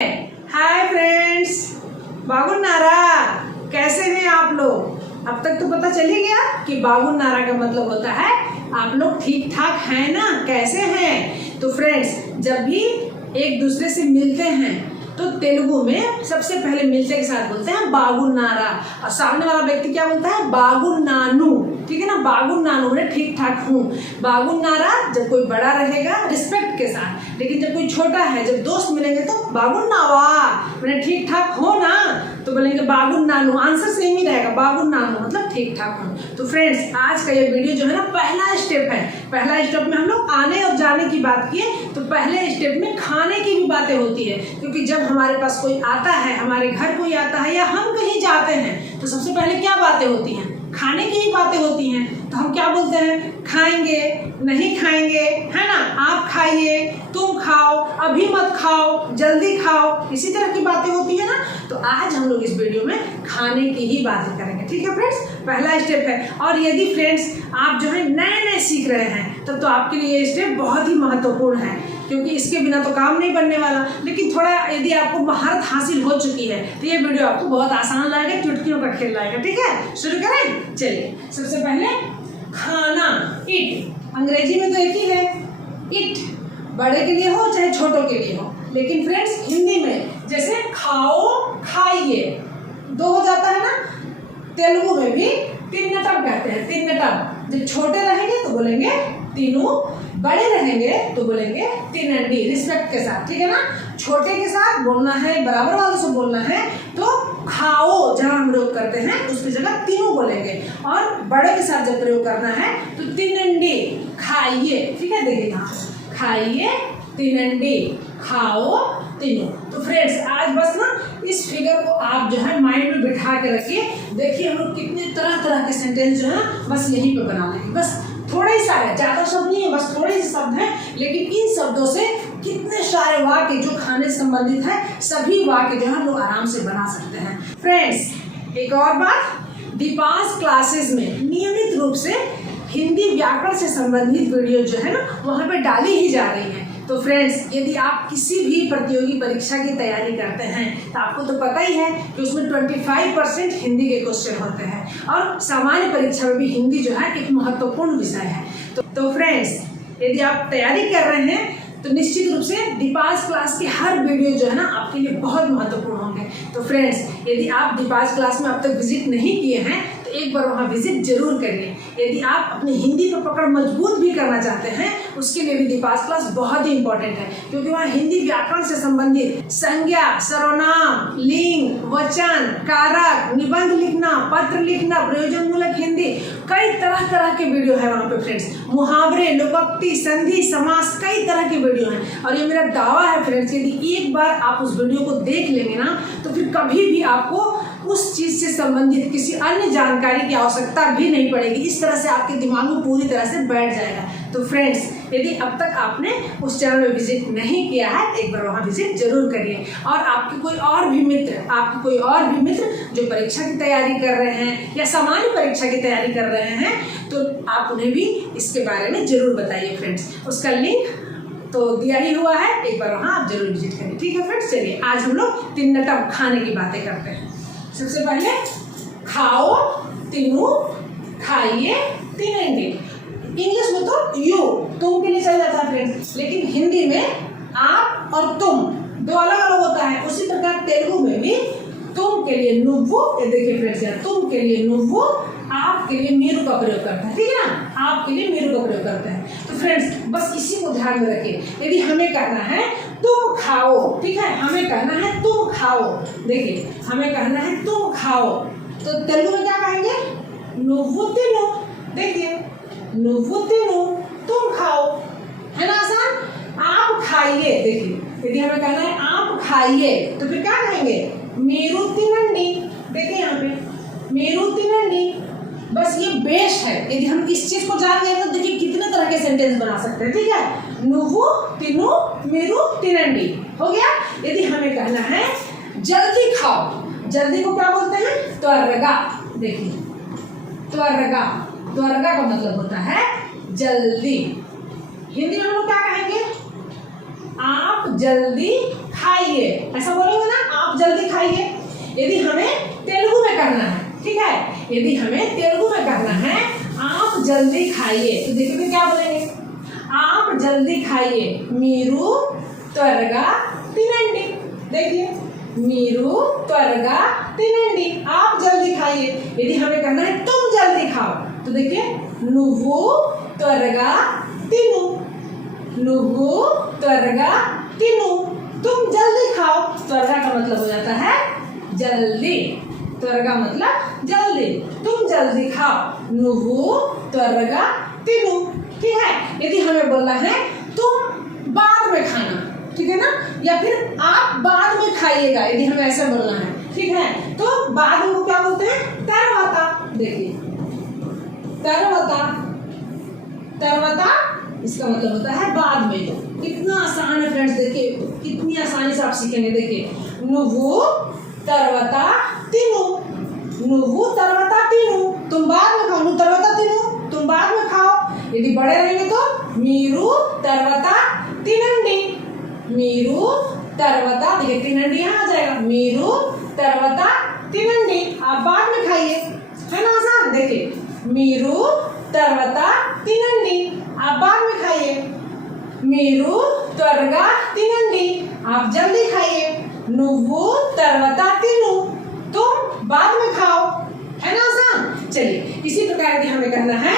Hi friends, बागुनारा कैसे हैं आप लोग। अब तक तो पता चल ही गया कि बागुनारा का मतलब होता है आप लोग ठीक ठाक हैं ना, कैसे हैं। तो फ्रेंड्स, जब भी एक दूसरे से मिलते हैं तो तेलुगु में सबसे पहले मिलते के साथ बोलते हैं बागुनारा, और सामने वाला व्यक्ति क्या बोलता है, बागुनानु। ठीक है ना, बागुनानु मैंने ठीक ठाक हूँ। बागुनारा जब कोई बड़ा रहेगा रिस्पेक्ट के साथ, लेकिन जब कोई छोटा है, जब दोस्त मिलेंगे तो बागुनावा मैंने ठीक ठाक हो ना, तो बोलेंगे बागुनानु। आंसर सेम ही रहेगा, बागुनानु मतलब ठीक ठाक हूँ। तो फ्रेंड्स, आज का ये वीडियो जो है ना पहला स्टेप है। पहला स्टेप में हम लोग आने और जाने की बात किए, तो पहले स्टेप में खाने की भी बातें होती है। क्योंकि जब हमारे पास कोई आता है, हमारे घर कोई आता है या हम कहीं जाते हैं, तो सबसे पहले क्या बातें होती हैं, खाने की ही बातें होती हैं। तो हम क्या बोलते हैं, खाएंगे, नहीं खाएंगे, है ना, आप खाइए, तुम खाओ, अभी मत खाओ, जल्दी खाओ, इसी तरह की बातें होती है ना। तो आज हम लोग इस वीडियो में खाने की ही बातें करेंगे। ठीक है फ्रेंड्स, पहला स्टेप है। और यदि फ्रेंड्स आप जो है नए नए सीख रहे हैं तब तो आपके लिए ये स्टेप बहुत ही महत्वपूर्ण है, क्योंकि इसके बिना तो काम नहीं बनने वाला। लेकिन थोड़ा यदि आपको महारत हासिल हो चुकी है तो ये वीडियो आपको बहुत आसान लगेगा, चुटकियों का खेल लगेगा। ठीक है, शुरू करें। चलिए, सबसे पहले खाना, इट। अंग्रेजी में तो एक ही है, इट, बड़े के लिए हो चाहे छोटों के लिए हो। लेकिन फ्रेंड्स हिंदी में जैसे खाओ, खाइए, दो हो जाता है ना। तेलुगु में भी तिन्नटम कहते हैं, तिन्नटम। जब छोटे रहेंगे तो बोलेंगे तीनू, बड़े रहेंगे तो बोलेंगे तिनंडी, रिस्पेक्ट के साथ। ठीक है ना, छोटे के साथ बोलना है, बराबर वालों से बोलना है तो खाओ जहाँ हम प्रयोग करते हैं उसकी जगह तीनों बोलेंगे, और बड़े के साथ जब प्रयोग करना है तो तिनंडी, खाइए। ठीक है, देखिए यहाँ खाइए, तिनंडी, खाओ, तीनों। तो फ्रेंड्स आज बस ना इस फिगर को आप जो है माइंड में बिठा के रखिए। देखिए हम लोग कितने तरह तरह के सेंटेंस जो है बस यहीं पे बना लेंगे। बस थोड़े ही सारे, ज्यादा शब्द नहीं है, बस थोड़े ही शब्द हैं, लेकिन इन शब्दों से कितने सारे वाक्य जो खाने से संबंधित है, सभी वाक्य जो है हम लोग आराम से बना सकते हैं। फ्रेंड्स एक और बात, दीपास क्लासेस में नियमित रूप से हिंदी व्याकरण से संबंधित वीडियो जो है ना वहाँ पे डाली ही जा रही है। तो फ्रेंड्स यदि आप किसी भी प्रतियोगी परीक्षा की तैयारी करते हैं तो आपको तो पता ही है कि उसमें 25% हिंदी के क्वेश्चन होते हैं, और सामान्य परीक्षा में भी हिंदी जो है एक महत्वपूर्ण विषय है। तो फ्रेंड्स यदि आप तैयारी कर रहे हैं तो निश्चित रूप से दीपास क्लास के हर वीडियो जो है ना आपके लिए बहुत महत्वपूर्ण होंगे। तो फ्रेंड्स यदि आप दीपास क्लास में अब तक विजिट नहीं किए हैं तो एक बार वहाँ विजिट जरूर करिए। यदि आप अपनी हिंदी पर पकड़ मजबूत भी करना चाहते हैं उसके लिए भी दीपास क्लास बहुत ही इंपॉर्टेंट है, क्योंकि वहाँ हिंदी व्याकरण से संबंधित संज्ञा, सर्वनाम, लिंग, वचन, कारक, निबंध लिखना, पत्र लिखना, प्रयोजनमूलक हिंदी, कई तरह तरह के वीडियो है वहाँ पे फ्रेंड्स। मुहावरे, लोकोक्ति, संधि, समास, कई तरह के वीडियो हैं। और ये मेरा दावा है फ्रेंड्स, यदि एक बार आप उस वीडियो को देख लेंगे ना तो फिर कभी भी आपको उस चीज से संबंधित किसी अन्य जानकारी की आवश्यकता भी नहीं पड़ेगी। इस तरह से आपके दिमाग में पूरी तरह से बैठ जाएगा। तो फ्रेंड्स यदि अब तक आपने उस चैनल में विजिट नहीं किया है एक बार वहाँ विजिट जरूर करिए। और आपके कोई और भी मित्र जो परीक्षा की तैयारी कर रहे हैं या सामान्य परीक्षा की तैयारी कर रहे हैं तो आप उन्हें भी इसके बारे में जरूर बताइए फ्रेंड्स। उसका लिंक तो दिया ही हुआ है, एक बार वहाँ आप जरूर विजिट करिए। ठीक है फ्रेंड्स, चलिए आज हम लोग तिन्नटम खाने की बातें करते हैं। सबसे पहले खाओ, तीनू, खाइए, तिनंडी। इंग्लिश में तो यू, तुम के लिए चल जाता है फ्रेंड्स, लेकिन हिंदी में आप और तुम दो अलग अलग होता है। उसी प्रकार तेलुगु में भी तुम के लिए नुव्वु, ये देखिए फ्रेंड्स यार, तुम के लिए नुव्वु, आप के लिए मीरू का प्रयोग करता है। ठीक है ना, आप के लिए मीरू का प्रयोग करता है। तो फ्रेंड्स बस इसी को ध्यान में रखिए। यदि हमें कहना है तुम खाओ, ठीक है, हमें कहना है तुम खाओ, देखिए हमें कहना है तुम खाओ, तो तेलुगु में क्या कहेंगे, नुव्वु तिनु। देखिए नुव्वु तिनु, तुम खाओ, है ना आसान। आप खाइए, देखिए यदि हमें कहना है आप खाइए तो फिर क्या कहेंगे, मीरू तिनंडी। देखिए यहाँ पे मीरू तिनंडी, बस ये बेस है। यदि हम इस चीज को जान गए तो देखिए कितने तरह के सेंटेंस बना सकते हैं। ठीक है, नुव्वु तिनु, मीरू तिनंडी हो गया। यदि हमें कहना है जल्दी खाओ, जल्दी को क्या बोलते हैं, त्वरगा। देखिए त्वरगा, त्वरगा का मतलब होता है जल्दी। हिंदी में हम लोग क्या कहेंगे, आप जल्दी खाइए, ऐसा बोलेंगे ना, आप जल्दी खाइए। यदि हमें तेलुगु में कहना है, ठीक है, यदि हमें तेलुगु में कहना है आप जल्दी खाइए, तो देखिए क्या बोलेंगे, आप जल्दी खाइए, मीरू त्वरगा तिनंडी। देखिए, मीरू त्वरगा तिनंडी, आप जल्दी खाइए। यदि हमें कहना है तुम जल्दी खाओ, तो देखिए, नुव्वु त्वरगा तिनु, नुव्वु त्वरगा तिनु, तुम जल्दी खाओ। त्वरगा का मतलब हो जाता है जल्दी, त्वरगा मतलब जल्दी, तुम जल्दी खाओ, नुव्वु त्वरगा तिनु, ठीक है। यदि हमें बोलना है तुम बाद में खाना, ठीक है ना, या फिर आप बाद में खाइएगा, यदि हमें ऐसा बोलना है, ठीक है, तो बाद में क्या बोलते हैं, तरवता। देखिए, तरवता, तरवता इसका मतलब होता है बाद में। कितना आसान है फ्रेंड्स, देखिए कितनी आसानी से आप सीखेंगे। देखिए, नुव्वु तरवता तिनु, नुव्वु तरवता तिनु, तुम बाद में खाओ, नु तरवता तिनु, तुम बाद में खाओ। यदि बड़े रहेंगे तो मीरू तरवता तिनंडी, मीरू तरवता, देखिए तिनंडी यहाँ आ जाएगा, मीरू तरवता तिनंडी, आप बाद में खाइए, है ना आसान। देखिए, मीरू तरवता तिनंडी, आप बाद में खाइए, मीरू त्वरगा तिनंडी, आप जल्दी खाइए, नुव्वु तरवता तिनु, तुम बाद में खाओ, है ना आसान। चलिए, इसी प्रकार की हमें कहना है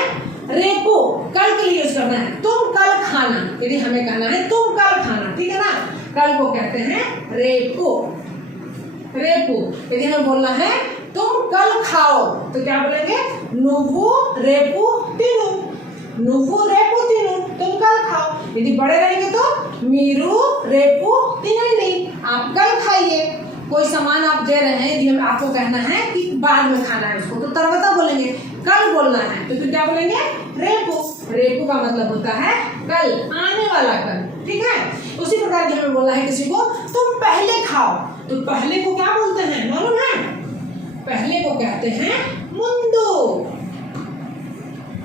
रेपो, कल के लिए यूज करना है, तुम कल खाना। यदि हमें कहना है तुम कल खाना, ठीक है ना, कल को कहते हैं रेपो, रेपो। यदि हमें बोलना है तुम कल खाओ, तो क्या बोलेंगे, नुव्वु रेपु तिनु, नुव्वु रेपु तिनु, तुम कल खाओ। यदि बड़े रहेंगे तो मीरू रेपु तिनंडी, आप कल खाइए। कोई सामान आप दे रहे हैं, यदि हम आपको कहना है कि बाद में खाना है उसको, तो तरवता बोलेंगे, कल बोलना है तो फिर क्या बोलेंगे, रेपु। रेपु का मतलब होता है कल, आने वाला कल, ठीक है। उसी प्रकार की हमें बोलना है किसी को तुम पहले खाओ, तो पहले को क्या बोलते हैं मालूम है, पहले को कहते हैं मुंदु,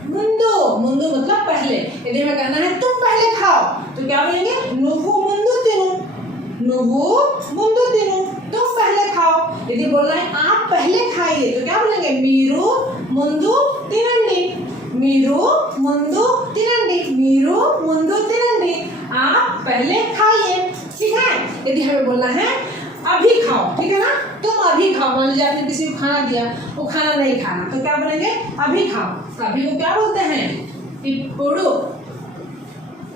मुंदु, मुंदु मतलब पहले। यदि हमें कहना है तुम पहले खाओ, तो क्या बोलेंगे, नुव्वु मुंदु तिनु, नुव्वु मुंदु तिनु, तुम पहले खाओ। यदि बोलना है आप पहले खाइए, तो क्या बोलेंगे, मीरू मुंदु तिनंडी, मीरू मुंदु तिनंडी, मीरू मुंदु तिनंडी, आप पहले खाइए, ठीक है। यदि हमें बोलना है अभी खाओ, ठीक है ना, तुम अभी खाओ, मान लीजिए आपने किसी को खाना दिया, वो खाना नहीं खाना, तो क्या बोलेंगे, अभी खाओ। तो अभी को क्या बोलते हैं, इप्पुडु,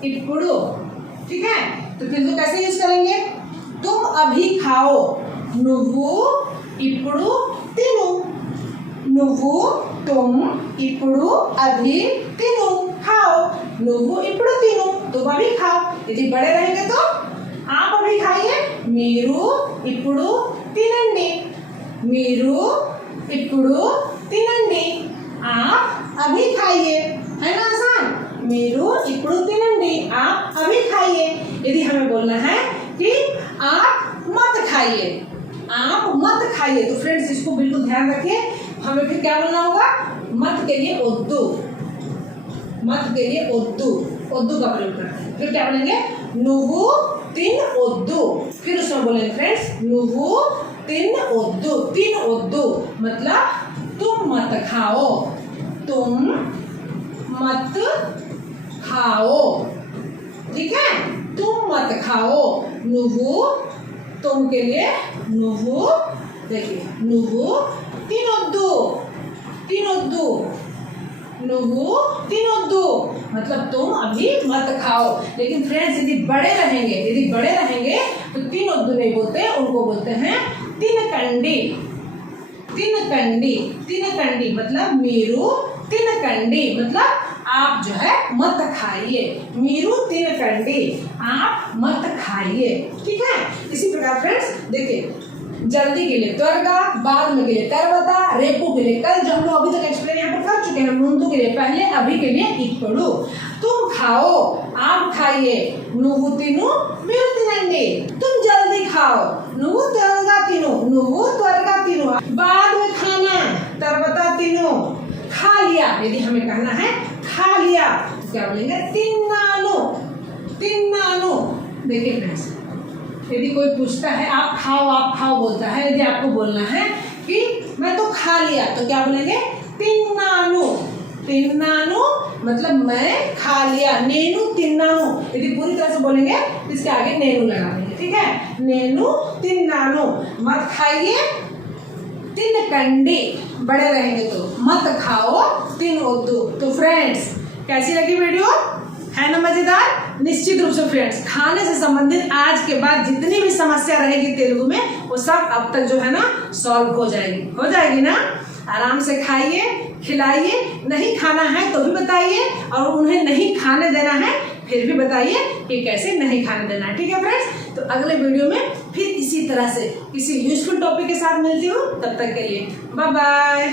इप्पुडु, ठीक है। तो फिर तो कैसे यूज करेंगे, तुम अभी खाओ, नुव्वु इप्पुडु तिनु, नुव्वु तुम इप्पुडु अभी तिनु खाओ, नुव्वु इप्पुडु तिनु, तुम अभी खाओ। यदि बड़े रहेंगे तो आप अभी खाइए, मीरू इप्पुडु तिनंडी, मीरू इप्पुडु तिनंडी, आप अभी खाइए, है ना आसान, मीरू इप्पुडु तिनंडी, आप अभी खाइए। यदि हमें बोलना है कि आप मत खाइए, आप मत खाइए, तो फ्रेंड्स इसको बिल्कुल ध्यान रखिए, हमें फिर क्या बोलना होगा, मत के लिए ओद्दू, मत के लिए ओद्दू, ओद्दू का प्रयोग करते हैं। फिर क्या बोलेंगे, नुव्वु तिन ओद्दू, फिर उसमें बोलेंगे फ्रेंड्स, नुव्वु तिन ओद्दू, तिन ओद्दू मतलब तुम मत खाओ, तुम मत खाओ, ठीक है, तुम मत खाओ, नुव्वु तुम के लिए नुव्वु, देखिए नुव्वु तिनोद्दू, तिनोद्दू, नुव्वु तिनोद्दू मतलब तुम अभी मत खाओ। लेकिन फ्रेंड्स यदि बड़े रहेंगे, यदि बड़े रहेंगे तो तिनोद्दू नहीं बोलते, उनको बोलते हैं तिनकंडी, तिनकंडी, तिनकंडी मतलब मीरू तिनकंडी मतलब आप जो है मत खाइए, मीरू तिनकंडी आप मत खाइए, ठीक है। इसी प्रकार फ्रेंड्स देखिए, जल्दी के लिए त्वरगा, बाद में के लिए तरवता, रेपो के लिए कल, जो हम लोग अभी तक एक्सप्लेन यहाँ पर कर चुके हैं, मुंदु के लिए पहले, अभी के लिए इप्पुडु, तुम खाओ, आप खाइए, नुव्वु तिनु मीरू तिनंडी, तुम जल्दी खाओ, नुव्वु त्वरगा तिनु, नुव्वु त्वरगा तिनु, बाद में खाना, तरवता तिनु, खा लिया। यदि हमें कहना है खा लिया, तो क्या बोलेंगे, तिन्नानु, तिन्नानु, देखिए फ्रेंड्स, यदि कोई पूछता है आप खाओ बोलता है, यदि आपको बोलना है कि मैं तो खा लिया, तो क्या बोलेंगे? तिन्नानु। तिन्नानु मतलब मैं खा लिया। नेनु तिन्नानु, यदि पूरी तरह से बोलेंगे तो इसके आगे नेनु लगा देंगे, ठीक है? नेनु तिन्नानु, मत खाइए तिनकंडी, बड़े रहेंगे तो मत खाओ तिनोद्दू। तो फ्रेंड्स, कैसी लगी वीडियो? है ना मजेदार? निश्चित रूप से फ्रेंड्स, खाने से संबंधित आज के बाद जितनी भी समस्या रहेगी तेलुगु में, वो सब अब तक जो है ना सॉल्व हो जाएगी ना। आराम से खाइए, खिलाइए, नहीं खाना है तो भी बताइए, और उन्हें नहीं खाने देना है फिर भी बताइए कि कैसे नहीं खाने देना है, ठीक है फ्रेंड्स? तो अगले वीडियो में फिर इसी तरह से किसी यूजफुल टॉपिक के साथ मिलती हूँ। तब तक के लिए बाय बाय।